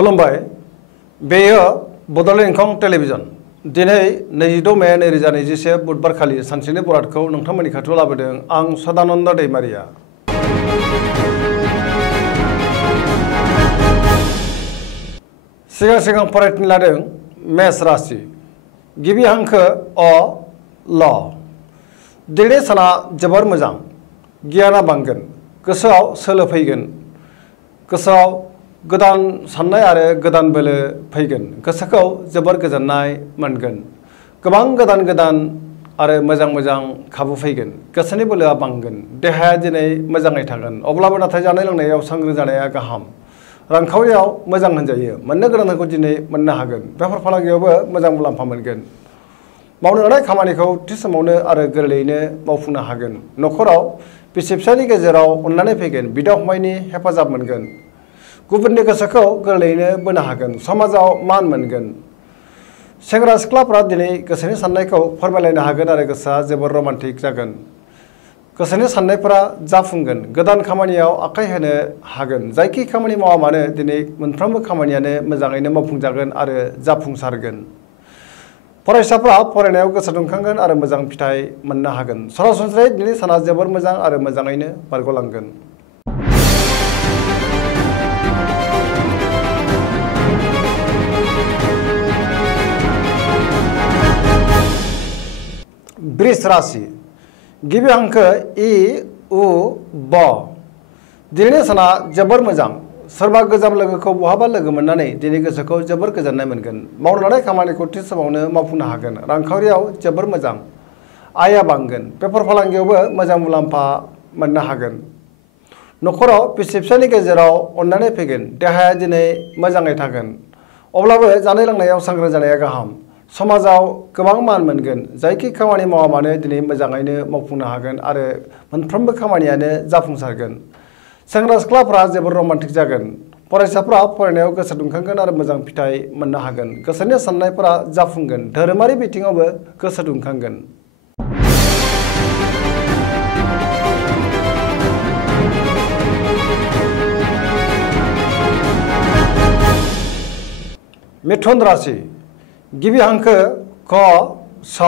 खुलुमबाय बेयो बड'लेण्ड इंखं टेलिभिजन दिनै 26 मे 2021 बुधबार खालि सानसेनि बरादखौ नोंथांमोननि खाथियाव लाबोदों आं सदानन्द दैमारिया। सिगां फरायथिं लादों मेष राशि गिबि हांखो अ ल दिनै साना जोबोर मोजां गियाना बांगोन गोसोआव सोलो फैगोन गोसोआव गोदान साननाय आरो गोदान बोलो फैगोन गोसोखौ जोबोर गोजोननाय मोनगोन गोबां गोदान आरो मोजां खाबु फैगोन गोसोनि बोलोआ बांगोन देहाया दिनै मोजाङै थागोन अब्लाबो नाथाय जानाय लोंनायाव सांग्रां जानाया गाहाम रांखावरियाव मोजां होनजायो मोननो गोनांखौ दिनै मोननो हागोन बेफार फालांगियावबो मोजां मुलाम्फा मोनगोन मावनो लानाय खामानिखौ थि समावनो आरो गोरलैयैनो मावफुंनो हागोन न'खराव बिसि फिसायनि गेजेराव अनलायनाय फैगोन बिदा फंबायनि हेफाजाब मोनगोन गुबुननि गोसोखौ गोरलैयैनो बोनो हागोन समाजाव मान मोनगोन सेंग्रा सिख्लाफ्रा दिनै गोसोनि साननायखौ फोरमायलायनो हागोन आरो गोसोआ जोबोर रमान्टिक जागोन गोसोनि साननायफोरा जाफुंगोन गोदान खामानियाव आखाइ होनो हागोन जायखि खामानि मावा मानो दिनै मोनफ्रोमबो खामानियानो मोजाङैनो मावफुंजागोन आरो जाफुंसारगोन फरायसाफ्रा फरायनायाव गोसो दुंखांगोन आरो मोजां फिथाइ मोननो हागोन सरासनस्रायै दिनै साना जोबोर मोजां आरो मोजाङैनो बारग'लांगोन। वृष राशि गिबि हांखो इ उ ब दिनैनि साना जोबोर मोजां सोरबा गोजाम लोगोखौ बहाबा लोगो मोननानै दिनै गोसोखौ जोबोर गोजोननाय मोनगोन मावनो लानाय खामानिखौ थि समावनो मावफुंनो हागोन रांखावरियाव जोबोर मोजां आयआ बांगोन बेफार फालांगियावबो मोजां मुलाम्फा मोननो हागोन न'खराव बिसि फिसायनि गेजेराव अनलायनाय फैगोन देहाया दिनै मोजाङै थागोन अब्लाबो जानाय लोंनायाव सांग्रां जानाया गाहाम समाजाव गोबां मान मोनगोन जायखि खामानि मावा मानो दिनै मोजाङैनो मावफुंनो हागोन आरो मोनफ्रोमबो खामानियानो जाफुंसारगोन सेंग्रा सिख्लाफ्रा जोबोर रमान्टिक जागोन फरायसाफ्रा फरायनायाव गोसो दुंखांगोन आरो मोजां फिथाइ मोननो हागोन गोसोनि साननायफोरा जाफुंगोन धोरोमारि बिथिङावबो गोसो दुंखांगोन। मिथुन राशि गिबि हांखो क स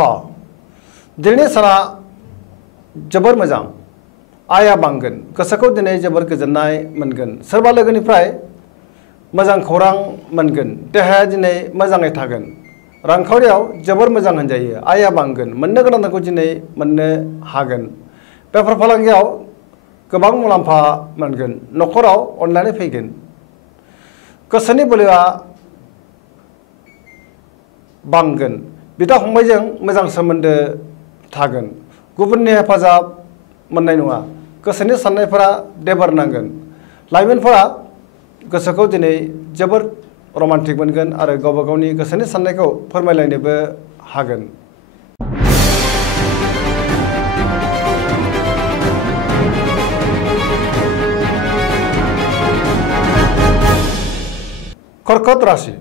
दिनैनि साना जोबोर मोजां आयआ बांगोन गोसोखौ दिनै जोबोर गोजोननाय मोनगोन सोरबा लोगोनिफ्राय मोजां खौरां मोनगोन देहाया दिनै मोजाङै थागोन रांखावरियाव जोबोर मोजां होनजायो आयआ बांगोन मोननो गोनांखौ दिनै मोननो हागोन बेफार फालांगियाव गोबां मुलाम्फा मोनगोन न'खराव अनलायनाय फैगोन गोसोनि बोलोआ बांगोन बिदा फंबायजों मोजां सोमोन्दो थागोन गुबुननि हेफाजाब मोननाय नङा गोसोनि साननायफोरा देबार नांगोन लाइमोनफोरा गोसोखौ दिनै जोबोर रमान्टिक मोनगोन आरो गावबा गावनि गोसोनि साननायखौ फोरमायलायनोबो हागोन। कर्कट राशि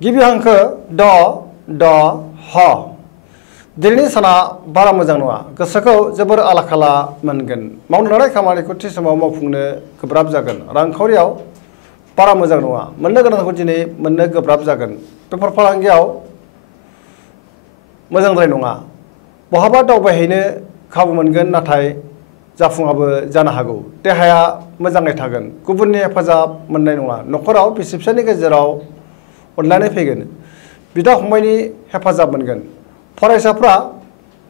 गिबि हांखो ड ड ह दिनैनि साना बारा मोजां नङा गोसोखौ जोबोर आला खाला मोनगोन मावनो लानाय खामानिखौ थि समाव मावफुंनो गोब्राब जागोन रांखावरियाव बारा मोजां नङा मोननो गोनांखौ दिनै मोननो गोब्राब जागोन बेफार फालांगियाव मोजांद्राय नङा बहाबा दावबायहैनो खाबु मोनगोन नाथाय जाफुङाबो जानो हागौ देहाया मोजाङै थागोन गुबुननि हेफाजाब मोननाय नङा न'खराव बिसि फिसायनि गेजेराव अनलायनाय फैगोन बिदा फंबायनि हेफाजाब मोनगोन फरायसाफ्रा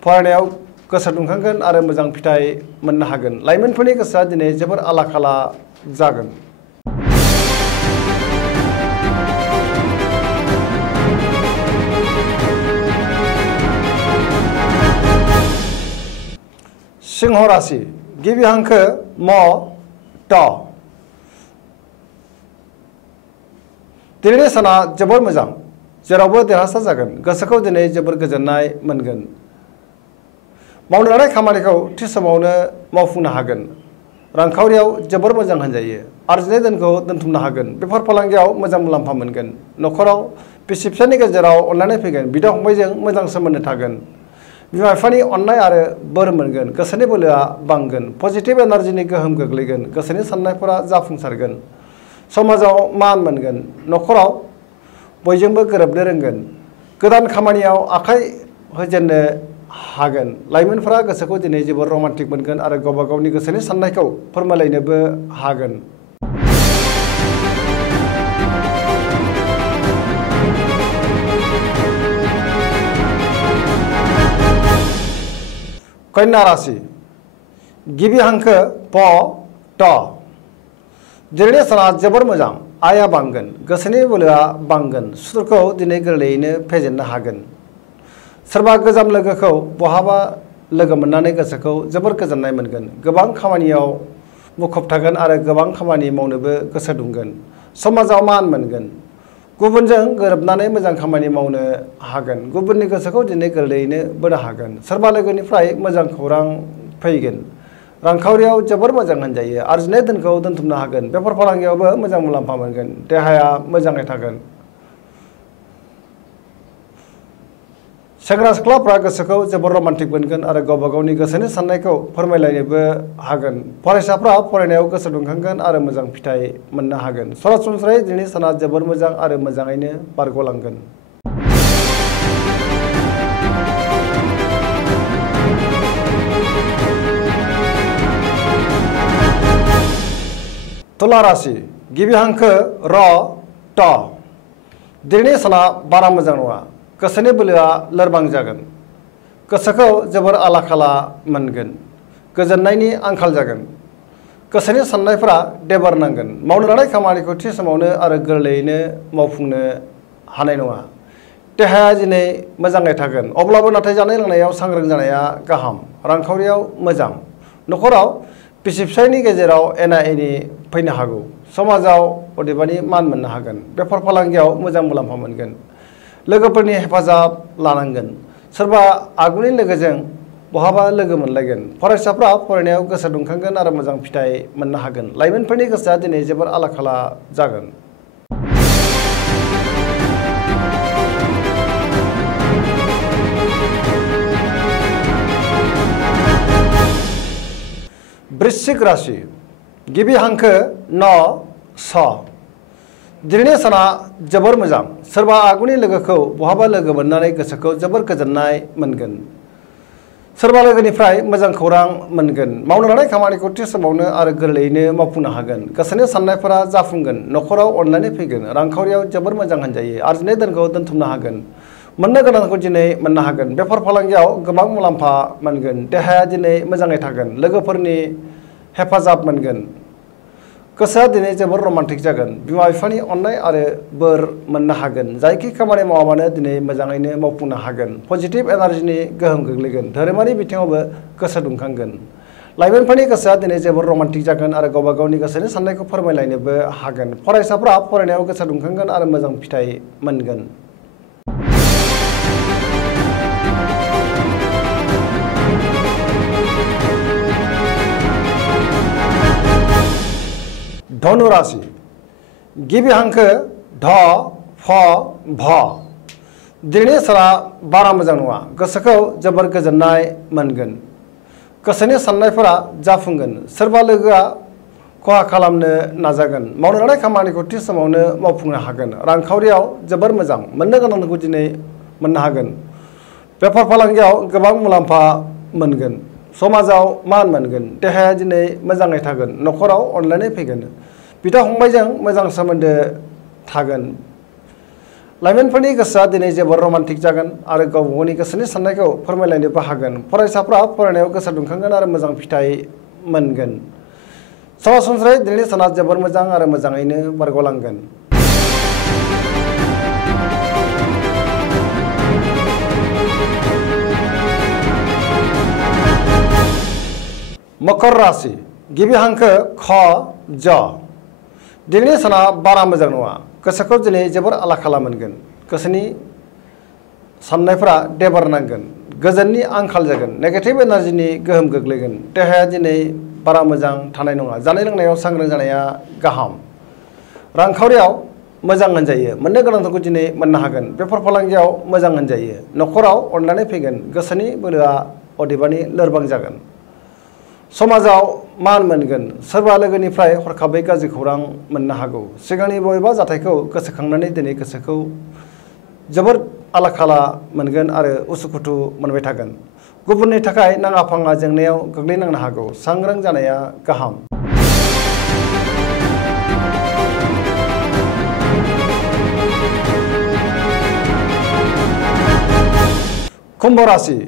फरायनायाव गोसो दुंखांगोन आरो मोजां फिथाइ मोननो हागोन लाइमोनफोरनि गोसोआ दिनै जोबोर आला खाला जागोन। सिंह राशि गिबि हांखो म ट दिनैनि साना जोबोर मोजां जेरावबो देरहासार जागोन गोसोखौ दिनै जोबोर गोजोननाय मोनगोन मावनो लानाय खामानिखौ थि समावनो मावफुंनो हागोन रांखावरियाव जोबोर मोजां होनजायो आरजिनाय धोनखौ दोनथुमनो हागोन बेफार फालांगियाव मोजां मुलाम्फा मोनगोन न'खराव बिसि फिसायनि गेजेराव अनलायनाय फैगोन बिदा फंबायजों मोजां सोमोन्दो थागोन बिमा बिफानि अननाय आरो बोर मोनगोन गोसोनि बोलोआ बांगोन पजिटिभ एनार्जिनि गोहोम गोग्लैगोन गोसोनि साननायफोरा जाफुंसारगोन समाजाव मान मोनगोन न'खराव बयजोंबो गोरोबनो रोंगोन गोदान खामानियाव आखाइ होजेननो हागोन लाइमोनफोरा गोसोखौ दिनै जोबोर रमान्टिक मोनगोन आरो गावबा गावनि गोसोनि साननायखौ फोरमायलायनोबो हागोन। कन्या राशि गिबि हांखो प ट दिनैनि साना जोबोर मोजां आया बांगोन गोसोनि बोलोआ बांगोन सुथुरखौ दिनै गोरलैयैनो फेजेननो हागोन सोरबा गोजाम लोगोखौ बहाबा लोगो मोननानै गोसोखौ जोबोर गोजोननाय मोनगोन गोबां खामानियाव मुखुब थागोन आरो गोबां खामानि मावनोबो गोसो दुंगोन समाजाव मान मोनगोन गुबुनजों गोरोबनानै मोजां खामानि मावनो हागोन गुबुननि गोसोखौ दिनै गोरलैयैनो बोनो हागोन सोरबा लोगोनिफ्राय मोजां खौरां फैगोन रांखावरियाव जोबोर मोजां होनजायो आरजिनाय धोनखौ दोनथुमनो हागोन बेफार फालांगियावबो मोजां मुलाम्फा मोनगोन देहाया मोजाङै थागोन सेंग्रा सिख्लाफ्रा गोसोखौ जोबोर रमान्टिक मोनगोन आरो गावबा गावनि गोसोनि साननायखौ फोरमायलायनोबो हागोन फरायसाफ्रा फरायनायाव गोसो दुंखांगोन आरो मोजां फिथाइ मोननो हागोन सरासनस्रायै दिनैनि साना जोबोर मोजां आरो मोजाङैनो बारग'लांगोन। तुला राशि गिबि हांखो र ट दिनैनि साना बारा मोजां नङा गोसोनि बोलोआ लोरबां जागोन गोसोखौ जोबोर आला खाला मोनगोन गोजोननायनि आंखाल जागोन गोसोनि साननायफोरा देबार नांगोन मावनो लानाय खामानिखौ थि समावनो आरो गोरलैयैनो मावफुंनो हानाय नङा देहाया दिनै मोजाङै थागोन अब्लाबो नाथाय जानाय लोंनायाव सांग्रां जानाया गाहाम रांखावरियाव मोजां न'खराव बिसि फिसायनि गेजेराव एना एनि फैनो हागौ समाजाव अदेबानि मान मोननो हागोन बेफार फालांगियाव मोजां मुलाम्फा मोनगोन लोगोफोरनि हेफाजाब लानांगोन सोरबा आगुनि लोगोजों बहाबा लोगो मोनलायगोन फरायसाफ्रा फरायनायाव गोसो दुंखांगोन आरो मोजां फिथाइ मोननो हागोन लाइमोनफोरनि गोसोआ दिनै जोबोर आला खाला जागोन। वृश्चिक राशि गिबि हांखो न स दिनैनि साना जोबोर मोजां सोरबा आगुनि लोगोखौ बहाबा लोगो मोननानै गोसोखौ जोबोर गोजोननाय मोनगोन सोरबा लोगोनिफ्राय मोजां खौरां मोनगोन मावनो लानाय खामानिखौ थि समावनो आरो गोरलैयैनो मावफुंनो हागोन गोसोनि साननायफोरा जाफुंगोन न'खराव अनलायनाय फैगोन रांखावरियाव जोबोर मोजां होनजायो आरजिनाय धोनखौ दोनथुमनो हागोन मोननो गोनांखौ दिनै मोननो हागोन बेफार फालांगियाव गोबां मुलाम्फा मोनगोन देहाया दिनै मोजाङै थागोन लोगोफोरनि हेफाजाब मोनगोन गोसोआ दिनै जोबोर रमान्टिक जागोन बिमा बिफानि अननाय आरो बोर मोननो हागोन जायखि खामानि मावा मानो दिनै मोजाङैनो मावफुंनो हागोन पजिटिभ एनार्जिनि गोहोम गोग्लैगोन धोरोमारि बिथिङावबो गोसो दुंखांगोन लाइमोनफोरनि गोसोआ दिनै जोबोर रमान्टिक जागोन आरो गावबा गावनि गोसोनि साननायखौ फोरमायलायनोबो हागोन फरायसाफ्रा फरायनायाव गोसो दुंखांगोन आरो मोजां फिथाइ मोनगोन। धनु राशि गिबि हांखो ध फ भ दिनैनि साना बारा मोजां नङा गोसोखौ जोबोर गोजोननाय मोनगोन गोसोनि साननायफोरा जाफुंगोन सोरबा लोगोआ खहा खालामनो नाजागोन मावनो लानाय खामानिखौ थि समावनो मावफुंनो हागोन रांखावरियाव जोबोर मोजां मोननो गोनांखौ दिनै मोननो हागोन बेफार फालांगियाव गोबां मुलाम्फा मोनगोन समाजाव मान मोनगोन देहाया दिनै मोजाङै थागोन न'खराव अनलायनाय फैगोन बिदा फंबायजों मोजां सोमोन्दो थागोन लाइमोनफोरनि गोसोआ दिनै जोबोर रमान्टिक जागोन आरो गावबा गावनि गोसोनि साननायखौ फोरमायलायनोबो हागोन फरायसाफ्रा फरायनायाव गोसो दुंखांगोन आरो मोजां फिथाइ मोनगोन सरासनस्रायै दिनैनि साना जोबोर मोजां आरो मोजाङैनो बारग'लांगोन। मकर राशि गिबि हांखो ख ज दिनैनि साना बारा मोजां नङा गोसोखौ दिनै जोबोर आला खाला मोनगोन गोसोनि साननायफोरा देबार नांगोन गोजोननि आंखाल जागोन नेगेटिभ एनार्जिनि गोहोम गोग्लैगोन देहाया दिनै बारा मोजां थानाय नङा जानाय लोंनायाव सांग्रां जानाया गाहाम रांखावरियाव मोजां होनजायो मोननो गोनांखौ दिनै मोननो हागोन बेफार फालांगियाव मोजां होनजायो न'खराव अनलायनाय फैगोन गोसोनि बोलोआ अदेबानि लोरबां जागोन समाजाव मान मोनगोन सोरबा लोगोनिफ्राय हरखाबै गाज्रि खौरां मोननो हागौ सिगांनि बबेबा जाथायखौ गोसोखांनानै दिनै गोसोखौ जोबोर आला खाला मोनगोन आरो उसुखुथु मोनबाय थागोन गुबुननि थाखाय नाङा फाङा जेंनायाव गोग्लैनांनो हागौ सांग्रां जानाया गाहाम। कुम्भ राशि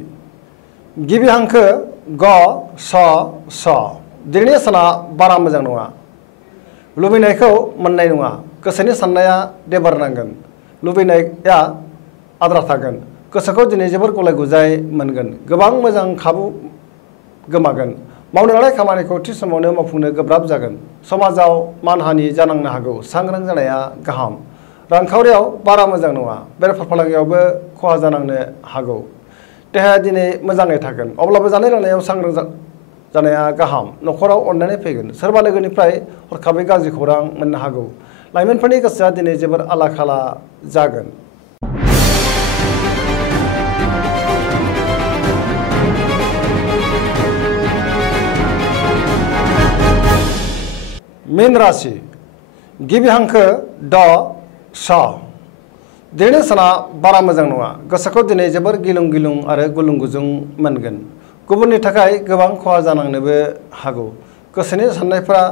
गिबि हांखो ग स स दिनैनि साना बारा मोजां नङा लुबैनायखौ मोननाय नङा गोसोनि साननाया देबारनांगोन लुबैनाया आद्रा थागोन गोसोखौ दिनै जोबोर गलाय गुजाय मोनगोन गोबां मोजां खाबु गोमागोन मावनो लानाय खामानिखौ थि समावनो मावफुंनो गोब्राब जागोन समाजाव मानहानि जानांनो हागौ सांग्रां जानाया गाहाम। रांखावरियाव बारा मोजां नङा बेफार फालांगियावबो खहा जानांनो हागौ देहाया दिनै मोजाङै थागोन अब्लाबो जानाय लोंनायाव सांग्रां जानाया गाहाम न'खराव अननानै फैगोन सोरबा लोगोनिफ्राय हरखाबै गाज्रि खौरां मोननो हागौ लाइमोनफोरनि गोसोआ दिनै जोबोर आला खाला जागोन। मीन राशि गिबि हांखो ड स दिनैनि साना बारा मोजां नङा गोसोखौ दिनै जोबोर गिलुं गिलुं आरो गुलुं गुजुं मोनगोन गुबुननि थाखाय गोबां खहा जानांनोबो हागौ गोसोनि साननायफ्रा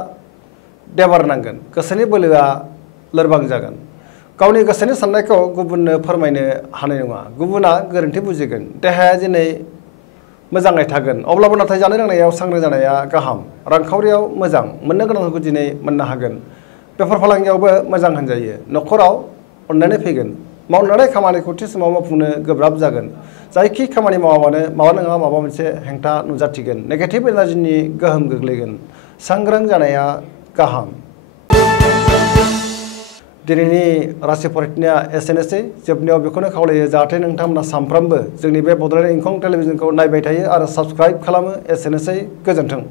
देबारनांगोन गोसोनि बोलोआ लोरबां जागोन गावनि गोसोनि साननायखौ गुबुननो फोरमायनो हानाय नङा गुबुना गोरोन्थि बुजिगोन देहाया दिनै मोजाङै थागोन अब्लाबो नाथाय जानाय लोंनायाव सांग्रां जानाया गाहाम रांखावरियाव मोजां मोननो गोनांखौ दिनै मोननो हागोन बेफार फालांगियावबो मोजां होनजायो न'खराव अननानै फैगोन मावनो लानाय खामानिखौ थि समाव मावफुंनो गोब्राब जागोन जायखि खामानि मावाबानो माबा नङा माबा मोनसे हेंथा नुजाथिगोन नेगेटिभ एनार्जिनि गोहोम गोग्लैगोन सांग्रां जानाया गाहाम। दिनैनि राशि फरायनाया एसेनोसै जोबनायाव बेखौनो खावलायो जाहाथे नोंथांमोना सानफ्रामबो जोंनि बे बड'लेण्ड इंखं टेलिभिजनखौ नायबाय थायो आरो साबस्क्राइब खालामो एसेनोसै गोजोन्थों।